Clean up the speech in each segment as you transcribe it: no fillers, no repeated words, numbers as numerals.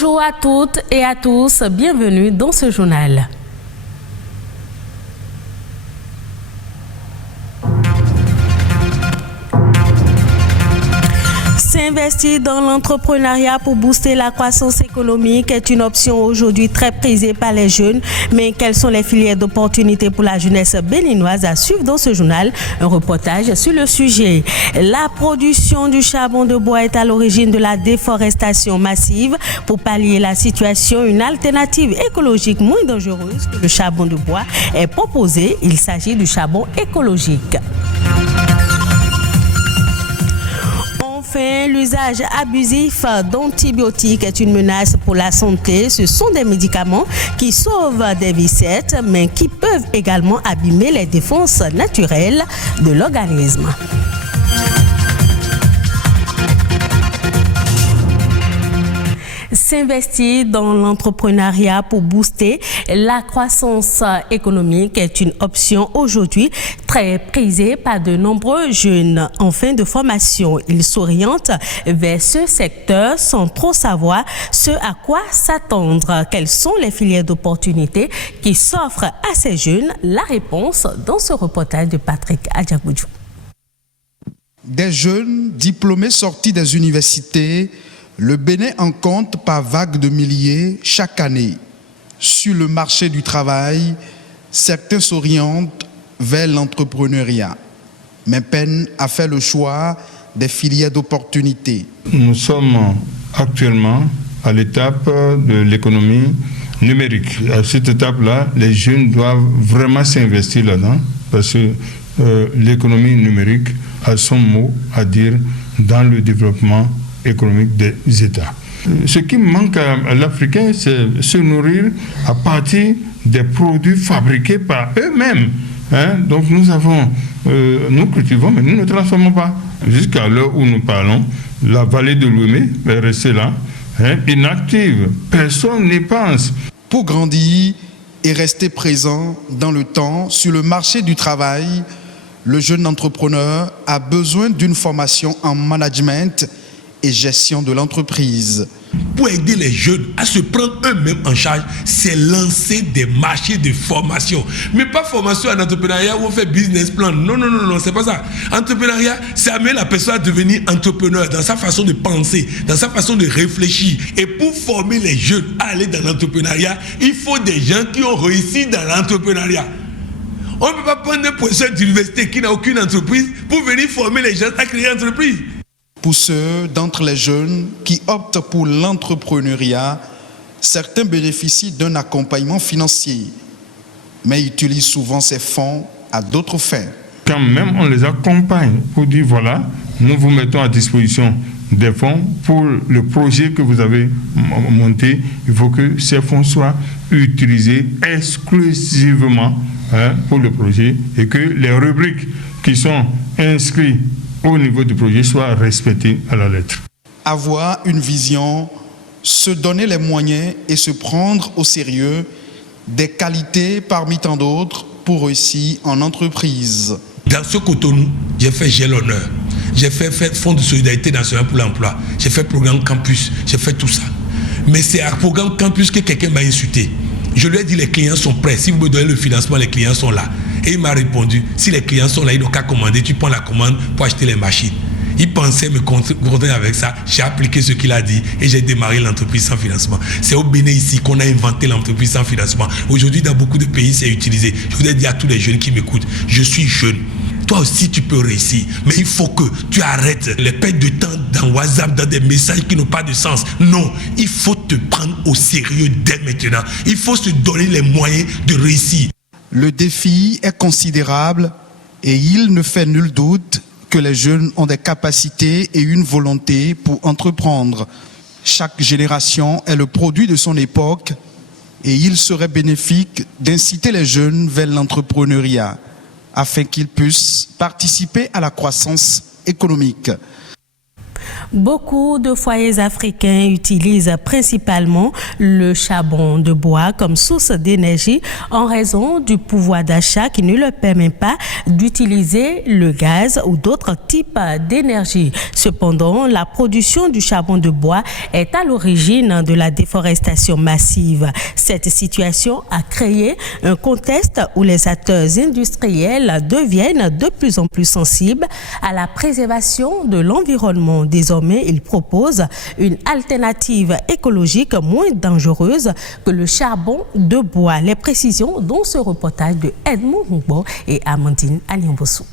Bonjour à toutes et à tous, bienvenue dans ce journal. S'investir dans l'entrepreneuriat pour booster la croissance économique est une option aujourd'hui très prisée par les jeunes. Mais quelles sont les filières d'opportunités pour la jeunesse béninoise à suivre dans ce journal? Un reportage sur le sujet. La production du charbon de bois est à l'origine de la déforestation massive. Pour pallier la situation, une alternative écologique moins dangereuse que le charbon de bois est proposée. Il s'agit du charbon écologique. Enfin, l'usage abusif d'antibiotiques est une menace pour la santé. Ce sont des médicaments qui sauvent des vies certes, mais qui peuvent également abîmer les défenses naturelles de l'organisme. S'investir dans l'entrepreneuriat pour booster la croissance économique est une option aujourd'hui très prisée par de nombreux jeunes en fin de formation. Ils s'orientent vers ce secteur sans trop savoir ce à quoi s'attendre. Quelles sont les filières d'opportunités qui s'offrent à ces jeunes? La réponse dans ce reportage de Patrick Adjagoudjou. Des jeunes diplômés sortis des universités, le Bénin en compte par vagues de milliers chaque année. Sur le marché du travail, certains s'orientent vers l'entrepreneuriat, mais peinent à faire le choix des filières d'opportunités. Nous sommes actuellement à l'étape de l'économie numérique. À cette étape-là, les jeunes doivent vraiment s'investir là-dedans parce que l'économie numérique a son mot à dire dans le développement économique des États. Ce qui manque à l'Africain, c'est se nourrir à partir des produits fabriqués par eux-mêmes. Donc nous cultivons, mais nous ne transformons pas. Jusqu'à l'heure où nous parlons, la vallée de l'Ouémé est restée là, inactive. Personne n'y pense. Pour grandir et rester présent dans le temps sur le marché du travail, le jeune entrepreneur a besoin d'une formation en management et gestion de l'entreprise. Pour aider les jeunes à se prendre eux-mêmes en charge, c'est lancer des marchés de formation. Mais pas formation en entrepreneuriat où on fait business plan. Non, c'est pas ça. Entrepreneuriat, c'est amener la personne à devenir entrepreneur dans sa façon de penser, dans sa façon de réfléchir. Et pour former les jeunes à aller dans l'entrepreneuriat, il faut des gens qui ont réussi dans l'entrepreneuriat. On ne peut pas prendre un professeur d'université qui n'a aucune entreprise pour venir former les gens à créer une entreprise. Pour ceux d'entre les jeunes qui optent pour l'entrepreneuriat, certains bénéficient d'un accompagnement financier, mais utilisent souvent ces fonds à d'autres fins. Quand même, on les accompagne pour dire voilà, nous vous mettons à disposition des fonds pour le projet que vous avez monté. Il faut que ces fonds soient utilisés exclusivement pour le projet et que les rubriques qui sont inscrites au niveau du projet soit respecté à la lettre. Avoir une vision, se donner les moyens et se prendre au sérieux, des qualités parmi tant d'autres pour réussir en entreprise. Dans ce Cotonou, j'ai fait J'ai l'honneur, j'ai fait Fonds de solidarité nationale pour l'emploi, j'ai fait programme campus, j'ai fait tout ça. Mais c'est à programme campus que quelqu'un m'a insulté. Je lui ai dit les clients sont prêts, si vous me donnez le financement, les clients sont là. Et il m'a répondu, si les clients sont là, ils n'ont qu'à commander, tu prends la commande pour acheter les machines. Il pensait me contenter avec ça, j'ai appliqué ce qu'il a dit et j'ai démarré l'entreprise sans financement. C'est au Bénin ici qu'on a inventé l'entreprise sans financement. Aujourd'hui, dans beaucoup de pays, c'est utilisé. Je voudrais dire à tous les jeunes qui m'écoutent, je suis jeune. Toi aussi, tu peux réussir. Mais il faut que tu arrêtes les pertes de temps dans WhatsApp, dans des messages qui n'ont pas de sens. Non, il faut te prendre au sérieux dès maintenant. Il faut se donner les moyens de réussir. Le défi est considérable et il ne fait nul doute que les jeunes ont des capacités et une volonté pour entreprendre. Chaque génération est le produit de son époque et il serait bénéfique d'inciter les jeunes vers l'entrepreneuriat afin qu'ils puissent participer à la croissance économique. Beaucoup de foyers africains utilisent principalement le charbon de bois comme source d'énergie en raison du pouvoir d'achat qui ne leur permet pas d'utiliser le gaz ou d'autres types d'énergie. Cependant, la production du charbon de bois est à l'origine de la déforestation massive. Cette situation a créé un contexte où les acteurs industriels deviennent de plus en plus sensibles à la préservation de l'environnement. Désormais, il propose une alternative écologique moins dangereuse que le charbon de bois. Les précisions dans ce reportage de Edmond Moubo et Amandine Aliambossou.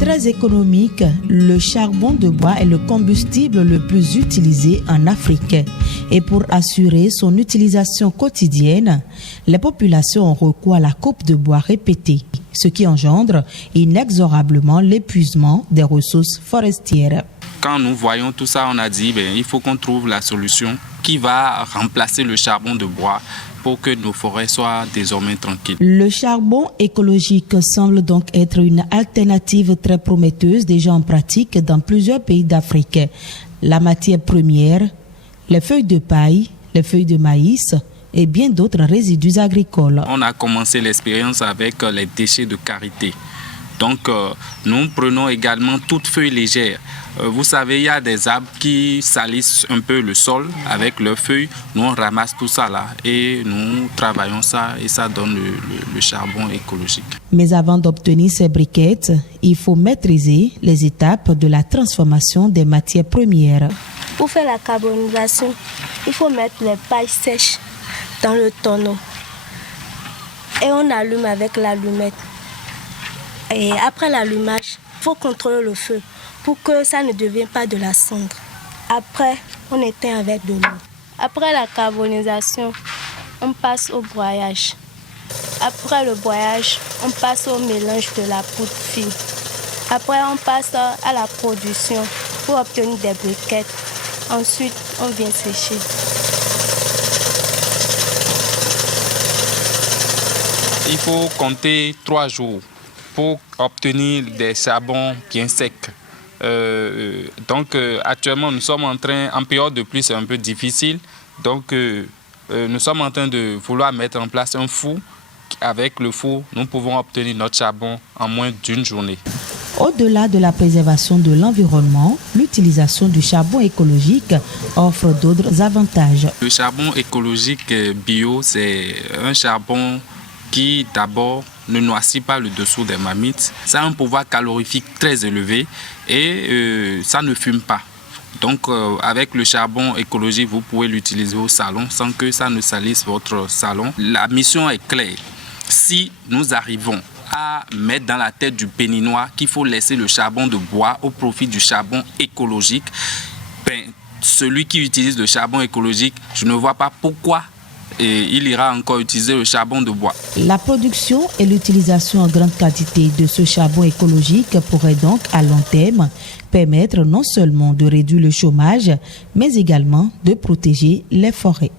Très économique, le charbon de bois est le combustible le plus utilisé en Afrique. Et pour assurer son utilisation quotidienne, les populations ont recours à la coupe de bois répétée, ce qui engendre inexorablement l'épuisement des ressources forestières. Quand nous voyons tout ça, on a dit il faut qu'on trouve la solution qui va remplacer le charbon de bois pour que nos forêts soient désormais tranquilles. Le charbon écologique semble donc être une alternative très prometteuse déjà en pratique dans plusieurs pays d'Afrique. La matière première, les feuilles de paille, les feuilles de maïs et bien d'autres résidus agricoles. On a commencé l'expérience avec les déchets de karité. Donc, nous prenons également toutes feuilles légères. Vous savez, il y a des arbres qui salissent un peu le sol avec leurs feuilles. Nous, on ramasse tout ça là et nous travaillons ça et ça donne le charbon écologique. Mais avant d'obtenir ces briquettes, il faut maîtriser les étapes de la transformation des matières premières. Pour faire la carbonisation, il faut mettre les pailles sèches dans le tonneau et on allume avec l'allumette. Et après l'allumage, il faut contrôler le feu pour que ça ne devienne pas de la cendre. Après, on éteint avec de l'eau. Après la carbonisation, on passe au broyage. Après le broyage, on passe au mélange de la poudre fine. Après, on passe à la production pour obtenir des briquettes. Ensuite, on vient sécher. Il faut compter 3 jours pour obtenir des charbons bien secs. Actuellement, nous sommes en période de pluie, c'est un peu difficile. Donc, nous sommes en train de vouloir mettre en place un four. Avec le four, nous pouvons obtenir notre charbon en moins d'une journée. Au-delà de la préservation de l'environnement, l'utilisation du charbon écologique offre d'autres avantages. Le charbon écologique bio, c'est un charbon qui d'abord ne noircit pas le dessous des marmites. Ça a un pouvoir calorifique très élevé et ça ne fume pas. Donc avec le charbon écologique, vous pouvez l'utiliser au salon sans que ça ne salisse votre salon. La mission est claire. Si nous arrivons à mettre dans la tête du Béninois qu'il faut laisser le charbon de bois au profit du charbon écologique, celui qui utilise le charbon écologique, je ne vois pas pourquoi il ira encore utiliser le charbon de bois. La production et l'utilisation en grande quantité de ce charbon écologique pourrait donc à long terme permettre non seulement de réduire le chômage, mais également de protéger les forêts.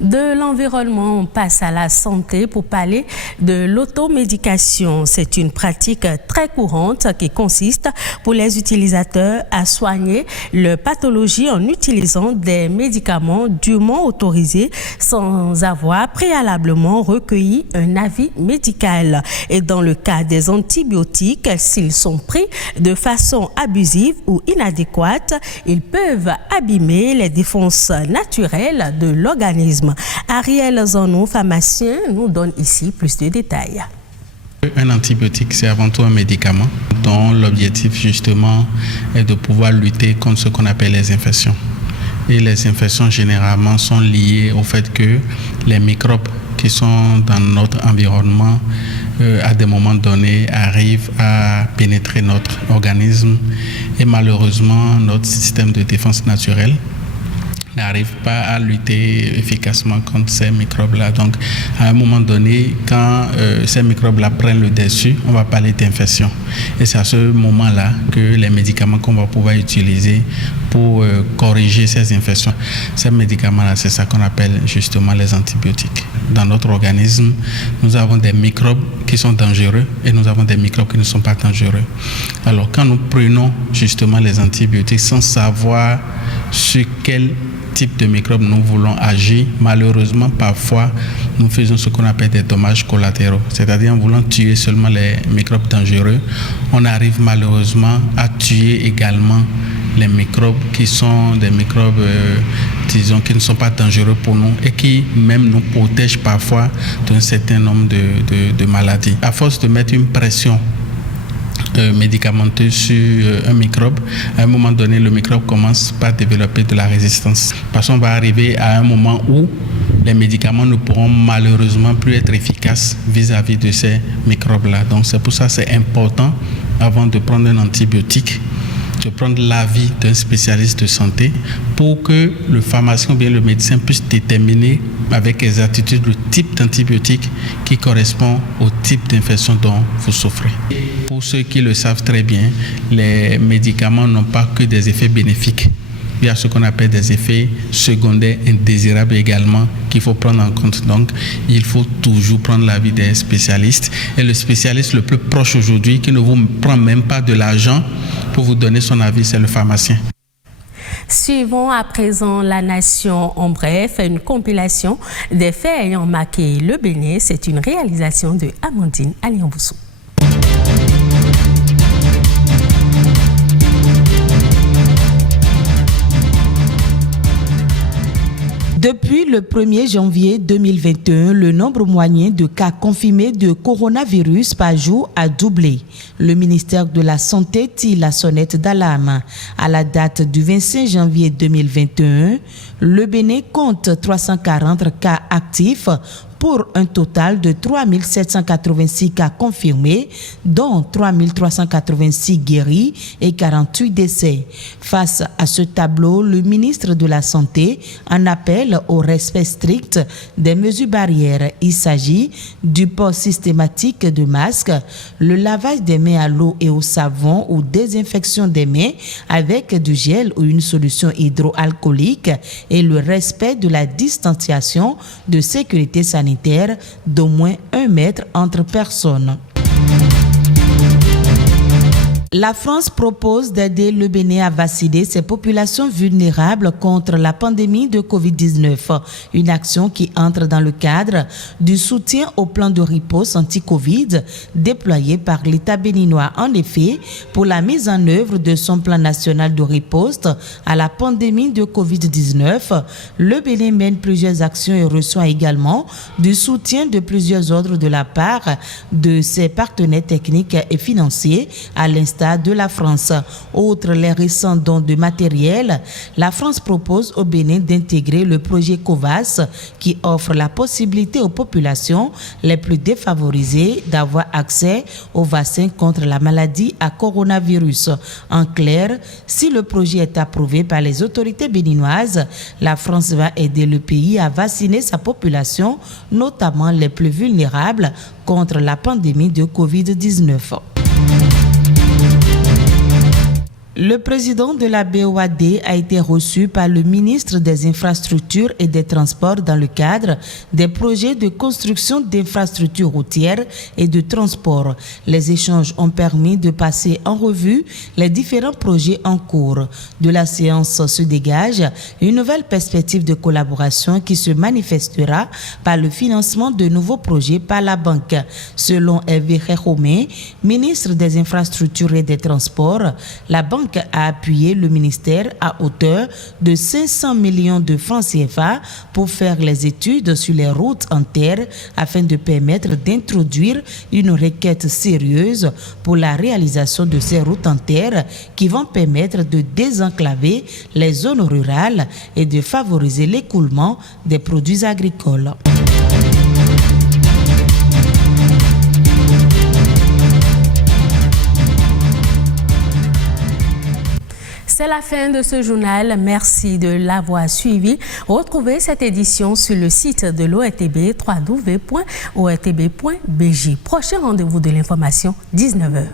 De l'environnement, on passe à la santé pour parler de l'automédication. C'est une pratique très courante qui consiste pour les utilisateurs à soigner leur pathologie en utilisant des médicaments dûment autorisés sans avoir préalablement recueilli un avis médical. Et dans le cas des antibiotiques, s'ils sont pris de façon abusive ou inadéquate, ils peuvent abîmer les défenses naturelles de l'organisme. Ariel Zanou, pharmacien, nous donne ici plus de détails. Un antibiotique, c'est avant tout un médicament dont l'objectif justement est de pouvoir lutter contre ce qu'on appelle les infections. Et les infections généralement sont liées au fait que les microbes qui sont dans notre environnement à des moments donnés arrivent à pénétrer notre organisme et malheureusement notre système de défense naturelle n'arrive pas à lutter efficacement contre ces microbes-là. Donc, à un moment donné, quand ces microbes-là prennent le dessus, on va parler d'infection. Et c'est à ce moment-là que les médicaments qu'on va pouvoir utiliser pour corriger ces infections. Ces médicaments-là, c'est ça qu'on appelle justement les antibiotiques. Dans notre organisme, nous avons des microbes qui sont dangereux et nous avons des microbes qui ne sont pas dangereux. Alors, quand nous prenons justement les antibiotiques sans savoir sur quel type de microbes nous voulons agir, malheureusement, parfois, nous faisons ce qu'on appelle des dommages collatéraux. C'est-à-dire, en voulant tuer seulement les microbes dangereux, on arrive malheureusement à tuer également les microbes qui sont des microbes, disons, qui ne sont pas dangereux pour nous et qui même nous protègent parfois d'un certain nombre de maladies. À force de mettre une pression médicamenteuse sur un microbe, à un moment donné, le microbe commence par développer de la résistance. Parce qu'on va arriver à un moment où les médicaments ne pourront malheureusement plus être efficaces vis-à-vis de ces microbes-là. Donc c'est pour ça que c'est important, avant de prendre un antibiotique, de prendre l'avis d'un spécialiste de santé pour que le pharmacien ou bien le médecin puisse déterminer avec exactitude le type d'antibiotique qui correspond au type d'infection dont vous souffrez. Pour ceux qui le savent très bien, les médicaments n'ont pas que des effets bénéfiques. Il y a ce qu'on appelle des effets secondaires indésirables également qu'il faut prendre en compte. Donc, il faut toujours prendre l'avis des spécialistes. Et le spécialiste le plus proche aujourd'hui, qui ne vous prend même pas de l'argent pour vous donner son avis, c'est le pharmacien. Suivons à présent La Nation en bref, une compilation des faits ayant marqué le Bénin. C'est une réalisation de Amandine Aliamboussou. Depuis le 1er janvier 2021, le nombre moyen de cas confirmés de coronavirus par jour a doublé. Le ministère de la Santé tire la sonnette d'alarme. À la date du 25 janvier 2021, le Bénin compte 340 cas actifs pour un total de 3 786 cas confirmés, dont 3 386 guéris et 48 décès. Face à ce tableau, le ministre de la Santé en appelle au respect strict des mesures barrières. Il s'agit du port systématique de masques, le lavage des mains à l'eau et au savon ou désinfection des mains avec du gel ou une solution hydroalcoolique et le respect de la distanciation de sécurité sanitaire d'au moins 1 mètre entre personnes. La France propose d'aider le Bénin à vacciner ses populations vulnérables contre la pandémie de Covid-19, une action qui entre dans le cadre du soutien au plan de riposte anti-Covid déployé par l'État béninois. En effet, pour la mise en œuvre de son plan national de riposte à la pandémie de Covid-19, le Bénin mène plusieurs actions et reçoit également du soutien de plusieurs ordres de la part de ses partenaires techniques et financiers, à l'instar de la France. Outre les récents dons de matériel, la France propose au Bénin d'intégrer le projet COVAS qui offre la possibilité aux populations les plus défavorisées d'avoir accès au vaccin contre la maladie à coronavirus. En clair, si le projet est approuvé par les autorités béninoises, la France va aider le pays à vacciner sa population, notamment les plus vulnérables, contre la pandémie de Covid-19. Le président de la BOAD a été reçu par le ministre des Infrastructures et des Transports dans le cadre des projets de construction d'infrastructures routières et de transport. Les échanges ont permis de passer en revue les différents projets en cours. De la séance se dégage une nouvelle perspective de collaboration qui se manifestera par le financement de nouveaux projets par la banque. Selon Hervé Romain, ministre des Infrastructures et des Transports, la banque a appuyé le ministère à hauteur de 500 millions de francs CFA pour faire les études sur les routes en terre afin de permettre d'introduire une requête sérieuse pour la réalisation de ces routes en terre qui vont permettre de désenclaver les zones rurales et de favoriser l'écoulement des produits agricoles. C'est la fin de ce journal. Merci de l'avoir suivi. Retrouvez cette édition sur le site de l'ORTB, www.ortb.bj. Prochain rendez-vous de l'information, 19h.